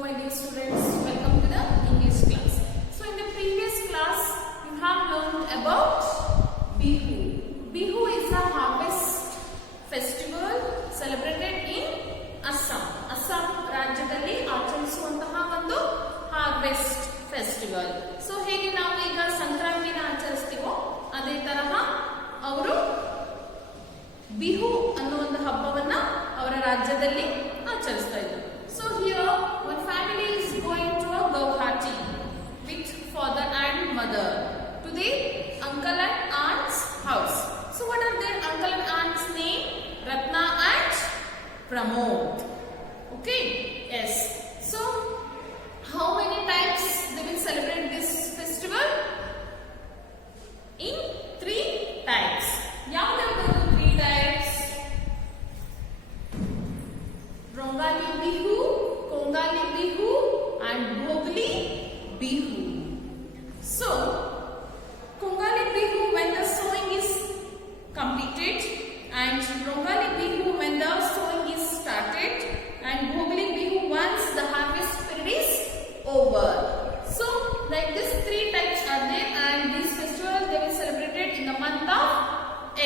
my dear students, welcome to the English class. So in the previous class, you have learned about Bihu. Bihu is a harvest festival celebrated in Assam. Assam ರಾಜ್ಯದಲ್ಲಿ ಆಚರಿಸುವಂತಹ ಒಂದು harvest festival. So ಹೇಗೆ ನಾವು ಈಗ ಸಂಕ್ರಾಂತಿನ ಆಚರಿಸ್ತೀವೋ ಅದೇ ತರಹ ಅವರು ಬಿಹು ಅನ್ನುವಂತ ಹಬ್ಬವನ್ನ ಅವರ ರಾಜ್ಯದಲ್ಲಿ ಆಚರಿಸ್ತಾ ಇದ್ರು. So here one family is going to a Guwahati with father and mother to the uncle and aunt's house. So what are their uncle and aunt's name? Ratna and Pramod. Okay, yes. So how many times they will celebrate this festival? In 3 times. ಯಾವ್ಯಾವ್ದು 3 types? Rongali Bihu, Kongali Bihu and Bhogli Bihu. So, Kongali Bihu when the sowing is completed and Rongali Bihu when the sowing is started and Bhogli Bihu once the harvest period is over. So, like this 3 types are there and these festivals they will celebrated in the month of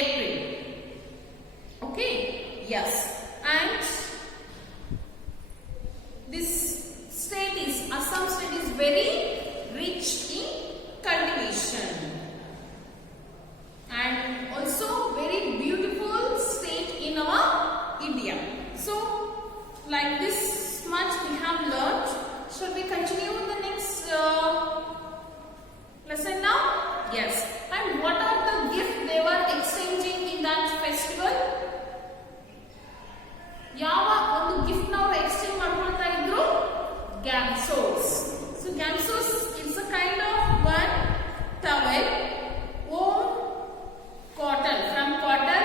April. Okay, yes. And this state is, Assam state is very rich in cultivation and also very beautiful state in our India. So like this much we have learned. Should we continue in the next lesson now? Yes. And what are the gifts they were exchanging in that festival? ಯಾವ ಒಂದು gift ನ ಅವರು exchange ಮಾಡ್ಕೊಳ್ತಾ ಇದ್ರು? Gamsos. So Gamsos is a kind of one towel or cotton from cotton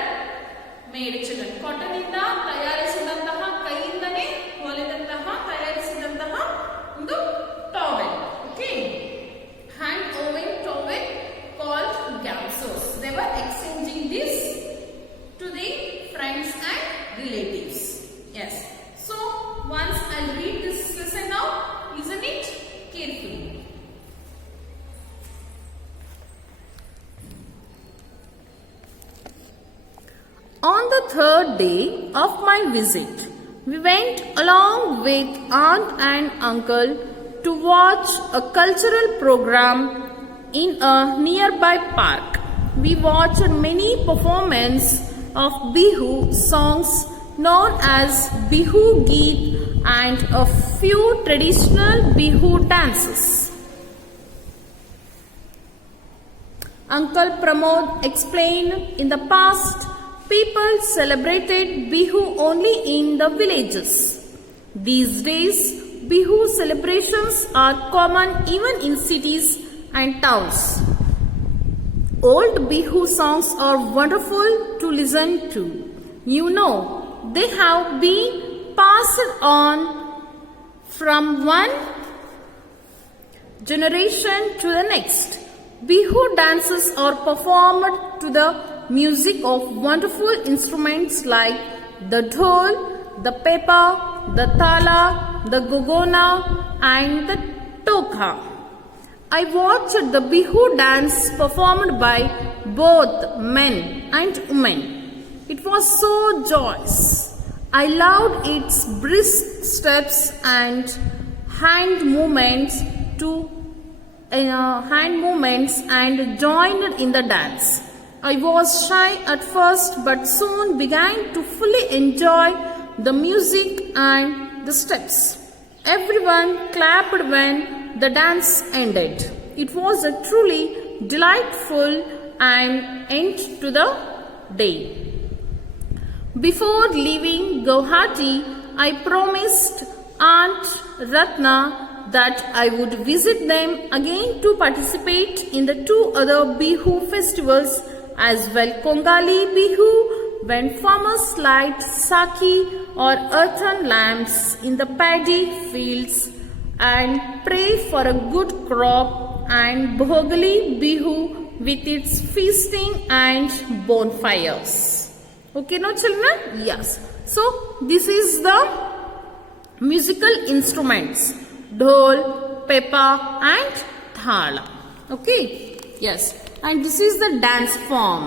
made children. Cotton ಇಂದ ತಯಾರಿಸಿದಂತಹ ಕೈಯಿಂದನೇ ಹೊಲಿದಂತಹ ತಯಾರಿಸಿದಂತಹ ಒಂದು towel. Okay, hand woven towel called Gamsos. They were exchanging this to the friends and relatives. Yes. So once I'll read this lesson now, listen it carefully. On the 3rd day of my visit, we went along with aunt and uncle to watch a cultural program in a nearby park. We watched many performances of Bihu songs known as Bihu Geet and a few traditional Bihu dances. Uncle Pramod explained in the past people celebrated Bihu only in the villages. These days Bihu celebrations are common even in cities and towns. Old Bihu songs are wonderful to listen to. You know, they have been passed on from one generation to the next. Bihu dances are performed to the music of wonderful instruments like the dhol, the pepa, the thala, the gogona and the tokha. I watched the Bihu dance performed by both men and women. It was so joyous. I loved its brisk steps and hand movements and joined in the dance. I was shy at first but soon began to fully enjoy the music and the steps. Everyone clapped when the dance ended. It was a truly delightful end to the day. Before leaving Guwahati, I promised Aunt Ratna that I would visit them again to participate in the 2 other Bihu festivals as well. Kongali Bihu, when farmers light saki or earthen lamps in the paddy fields and pray for a good crop, and Bhogli Bihu with its feasting and bonfires. Okay, now children? Yes. So this is the musical instruments, dhol, pepa and thala. Okay, yes, and this is the dance form.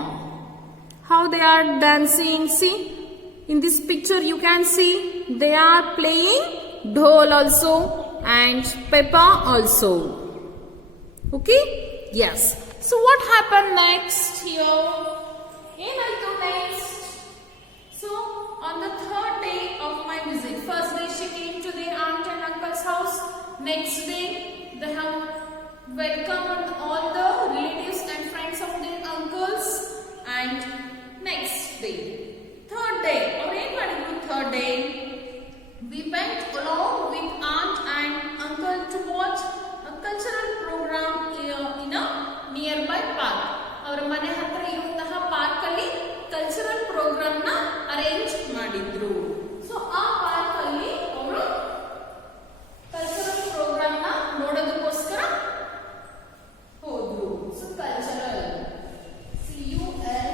How they are dancing, see, in this picture you can see they are playing dhol also and pepa also. Okay, yes, so what happened next here? Enaito next. So on the third day of my visit, first day she came to their aunt and uncle's house. Next day they have welcomed all the relatives and friends of their uncles. And next day, third day, or third day, we went along with aunt and uncle to watch a cultural program in a nearby park. ಅವರ ಮನೆ ಹತ್ರ ಇರುವಂತಹ park ಅಲ್ಲಿ cultural program ನ arrange ಮಾಡಿದ್ರು. So ಆ park ಅಲ್ಲಿ ಅವರು ಕಲ್ಚರಲ್ ಪ್ರೋಗ್ರಾಮ್ ನ ನೋಡೋದಕ್ಕೋಸ್ಕರ ಹೋದ್ರು. ಸೊ ಕಲ್ಚರಲ್ CULTURAL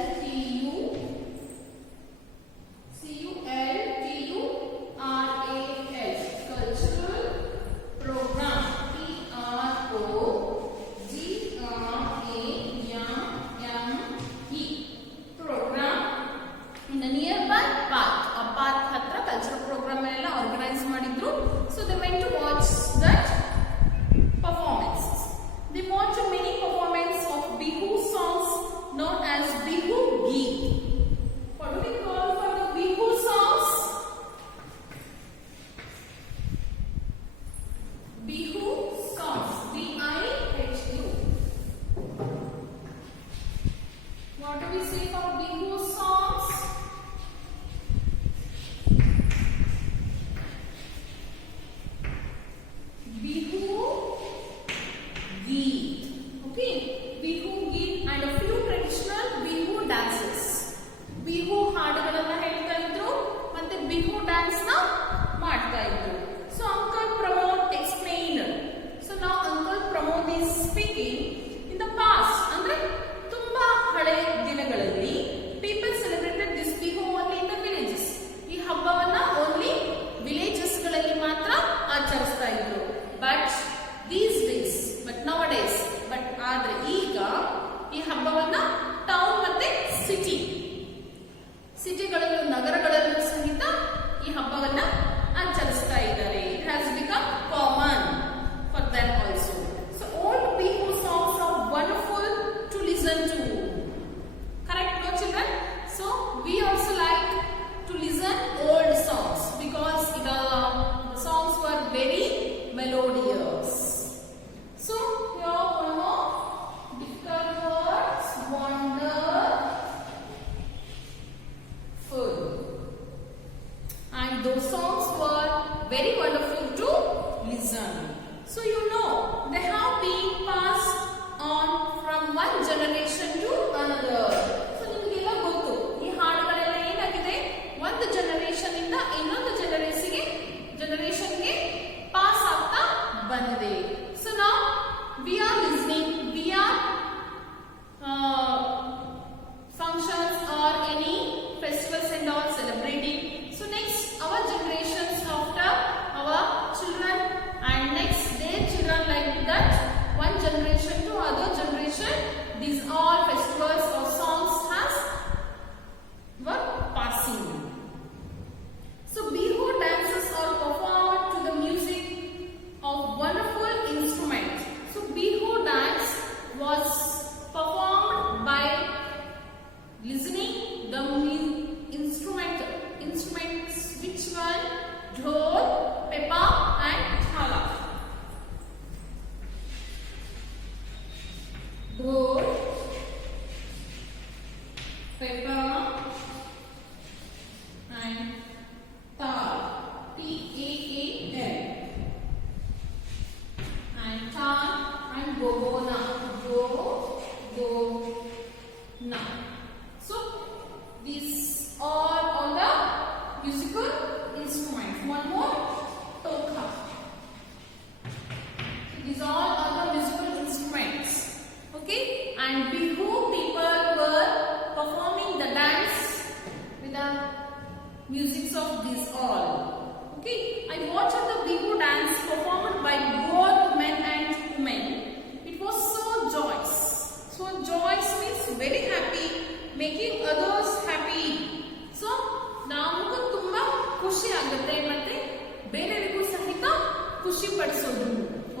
ಖುಷಿ ಪಡಿಸೋದು.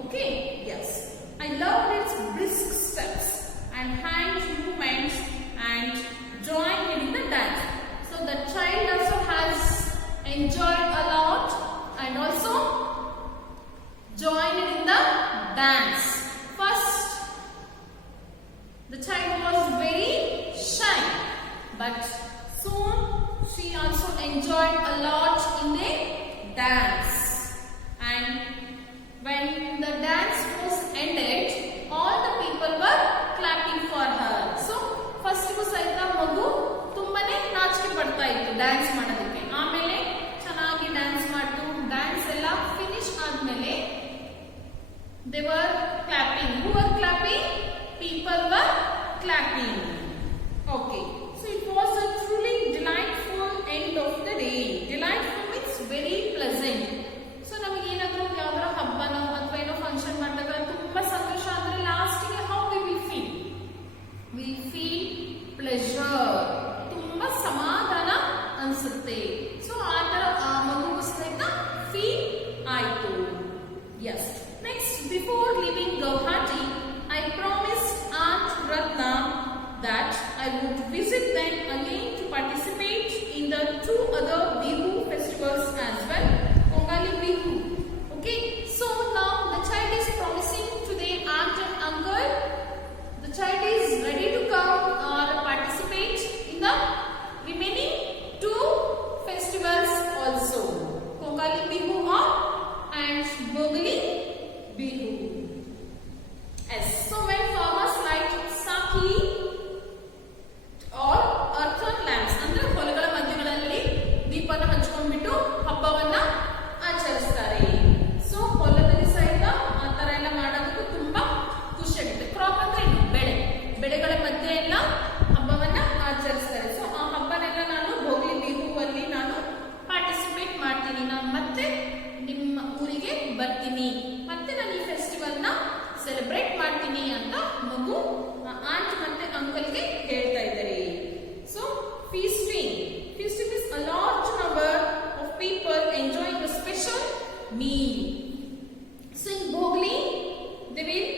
Okay, yes, I love it's brisk steps and hand movements and join in the dance. So the child also has enjoyed a lot and also joined in the dance. First, the child was very shy, but soon she also enjoyed a lot in the dance. And when the dance was ended, all the people were clapping for her. So first ಸಹಿತ ಮಗು ತುಂಬಾನೇ ನಾಚಿಕೆ ಪಡ್ತಾ ಇತ್ತು dance ಮಾಡೋದಕ್ಕೆ. ಆಮೇಲೆ ಚೆನ್ನಾಗಿ dance ಮಾಡ್ತು. ಡ್ಯಾನ್ಸ್ ಎಲ್ಲ ಫಿನಿಶ್ ಆದ್ಮೇಲೆ they were clapping. Who were clapping? People were clapping. Okay, so it was a truly delightful end of the day. Delightful means very pleasant. So ನಮಗೆ ಏನಾದರೂ ಯಾವ್ದಾರ ಹಬ್ಬನೋ ಅಥವಾ ಏನೋ ಫಂಕ್ಷನ್ ಮಾಡಿದಾಗ ತುಂಬಾ ಸಂತೋಷ ಅಂದ್ರೆ ಲಾಸ್ಟಿಗೆ how we will feel? We feel pleasure. ತುಂಬಾ ಸಮಾಧಾನ ಅನ್ಸುತ್ತೆ. ಸೊ ಆ ತರ ಆ ಮಗುವು ಸಹಿತ ಫೀಲ್ ಆಯ್ತು. Yes. Next, before leaving Guwahati, I promised Aunt Ratna that I would visit them again to participate in the 2 other Bihu festivals as well. Kongali Bihu. Okay, so now the child is promising to their aunt and uncle. The child is ready to come or participate in the remaining 2 festivals also. Kongali Bihu and Bhogli Bihu. Yes. So when farmers light Saki or earthen lamps, ಅಂದ್ರೆ ಹೊಲಗಳ ಮಧ್ಯಗಳಲ್ಲಿ ದೀಪನ ಹಂಚ್ಕೊಂಡ್ಬಿಟ್ಟು ಹಬ್ಬವನ್ನ ಆಚರಿಸ್ತಾರೆ. So ಹೊಲದಲ್ಲಿ ಸಹಿತ ಆ ತರ ಎಲ್ಲ ಮಾಡೋದಕ್ಕೂ ತುಂಬಾ ಖುಷಿ ಆಗುತ್ತೆ. ಕ್ರಾಪ್ ಅಂದ್ರೆ ಏನು? ಬೆಳೆಗಳ ಮಧ್ಯೆ ಎಲ್ಲ ಹಬ್ಬವನ್ನ ಆಚರಿಸ್ತಾರೆ. ಸೊ ಆ ಹಬ್ಬನೆಲ್ಲ ನಾನು ಭೋಗಿ ಬಿಹುವಲ್ಲಿ ನಾನು ಪಾರ್ಟಿಸಿಪೇಟ್ ಮಾಡ್ತೀನಿ. ನಾನು ಮತ್ತೆ ನಿಮ್ಮ ಊರಿಗೆ ಬರ್ತೀನಿ, ಮತ್ತೆ ನಾನು ಈ ಫೆಸ್ಟಿವಲ್ ನ ಸೆಲೆಬ್ರೇಟ್ ಮಾಡ್ತೀನಿ ಅಂತ ಮಗು ಆಂಟ್ ಮತ್ತೆ ಅಂಕಲ್ಗೆ ಹೇಳ್ತಾ ಇದ್ದಾರೆ. So feasting is a large number of people enjoying a special meal. So in Bhogli they will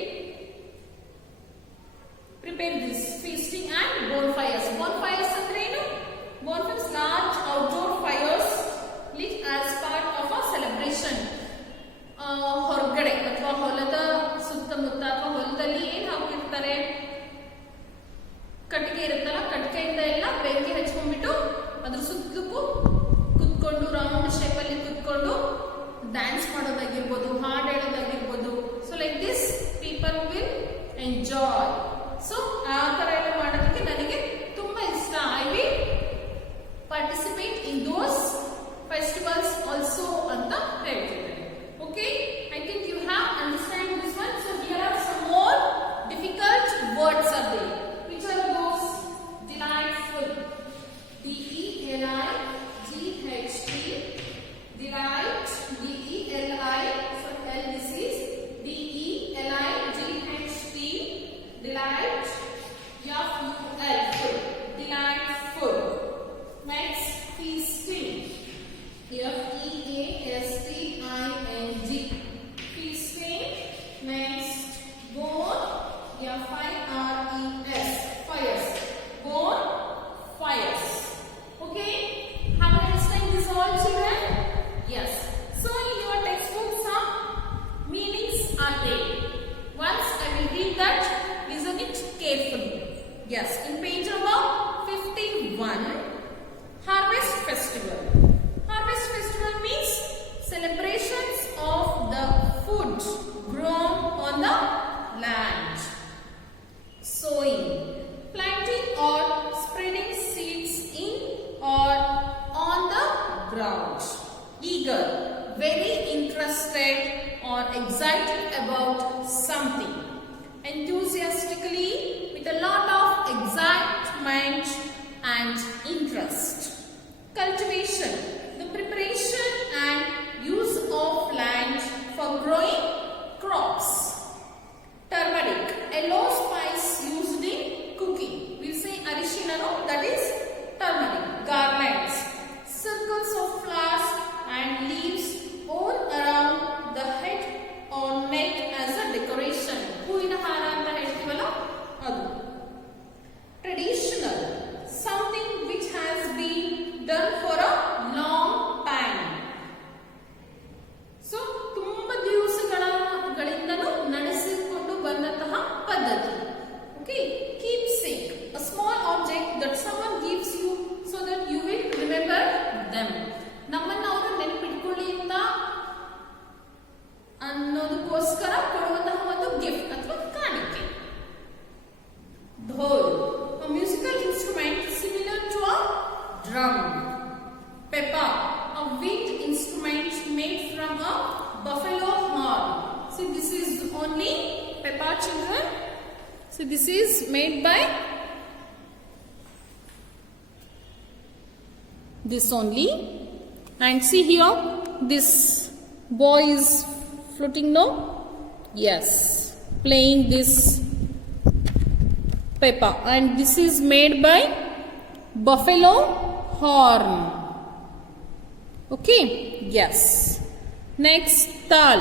prepare this feasting and bonfires. Bonfires ಅಂದ್ರೆ ಏನು? Bonfires, large outdoor fires lit as part of a celebration. ಹೊರಗಡೆ ಅಥವಾ ಹೊಲದ ಸುತ್ತಮುತ್ತ ಅಥವಾ ಹೊಲದಲ್ಲಿ ಏನ್ ಹಾಕಿರ್ತಾರೆ, ಕಟ್ಟಿಗೆ ಇರುತ್ತಲ್ಲ, ಕಟ್ಟಿಗೆಯಿಂದ ಎಲ್ಲ ಬೆಂಕಿ ಹಚ್ಕೊಂಡ್ಬಿಟ್ಟು ಅದ್ರ ಸುತ್ತಲೂ ಕುತ್ಕೊಂಡು ರೌಂಡ್ ಶೇಪ್ ಅಲ್ಲಿ ಕುತ್ಕೊಂಡು ಡ್ಯಾನ್ಸ್ ಮಾಡೋದಾಗಿರ್ಬೋದು, ಹಾಡು ಹೇಳೋದಾಗಿರ್ಬೋದು. So like this people will enjoy. So ಆ ತರ ಎಲ್ಲ ಮಾಡೋದಕ್ಕೆ ನನಗೆ ತುಂಬಾ ಇಷ್ಟ. I will participate in those festivals also ಅಂತ ಹೇಳ್ತಿದ್ದಾರೆ. Okay, I think you have understand this one. So here are some more difficult words are there. Which are those? Delightful. D-E-L-I-G-H-T. Delight. D-E-L-I. So L this is D-E-L-I-G-H-T. Delight. F-U-L. Full. Delightful. Next, feasting. F-E-A-S-T-I-N-G. Feasting. Next, bone. F-I-R-E-S. Fires. Bone fires. Okay? Have you understand this all, children? Yes. So in your textbook some meanings are there. Once I will read that, listen it carefully. Yes. In page number 51, Harvest Festival. Harvest Festival means celebrations of the food grown on the land. Sowing, planting or spreading seeds in or on the ground. Eager, very interested or excited about something. Enthusiastically, with a lot of excitement and interest. Cultivation, the preparation and use of land for growing crops. Turmeric, yellow spice used in cooking. We say arishinano, that is turmeric. Garlands, circles of flowers and leaves all around the head ಗೋಸ್ಕರ ಕೊಡುವಂತಹ ಒಂದು gift ಅಥವಾ ಕಾಣಿಕೆ. ಢೋಲ್, a musical instrument similar to a drum. Peppa, a wind instrument made from a buffalo horn. See, this is only Peppa, children. So this is made by this only. And see here, this boy is floating now. Yes, playing this Peppa, and this is made by buffalo horn. Okay, yes. Next, tal,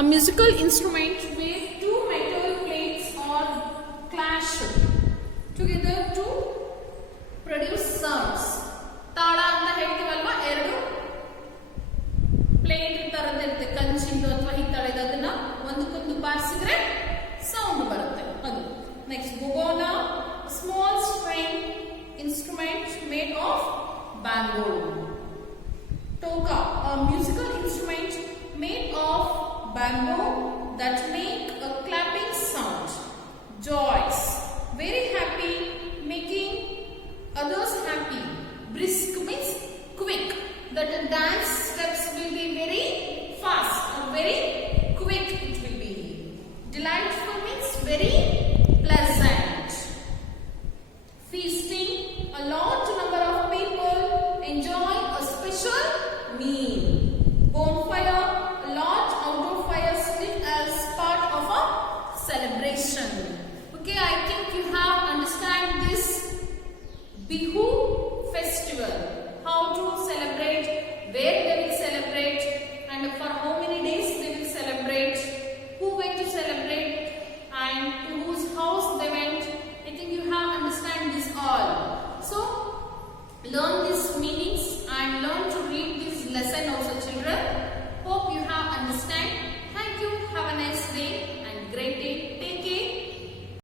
a musical instrument where two metal plates are clashed together to produce sounds. ತಾಳ ಅಂತ ಹೇಳ್ತೀವಲ್ವಾ, ಎರಡು plate ತರದಿರುತ್ತೆ, ಕಂಚಿಂದು ಅಥವಾ ಹಿತ್ತಾಳೆದು, ಅದನ್ನ ಒಂದಕ್ಕೊಂದು ಬಾರಿಸಿದ್ರೆ sound ಬರುತ್ತೆ ಅದು. Next, Bogona, small string instrument made of bamboo. Toka, a musical instrument made of bamboo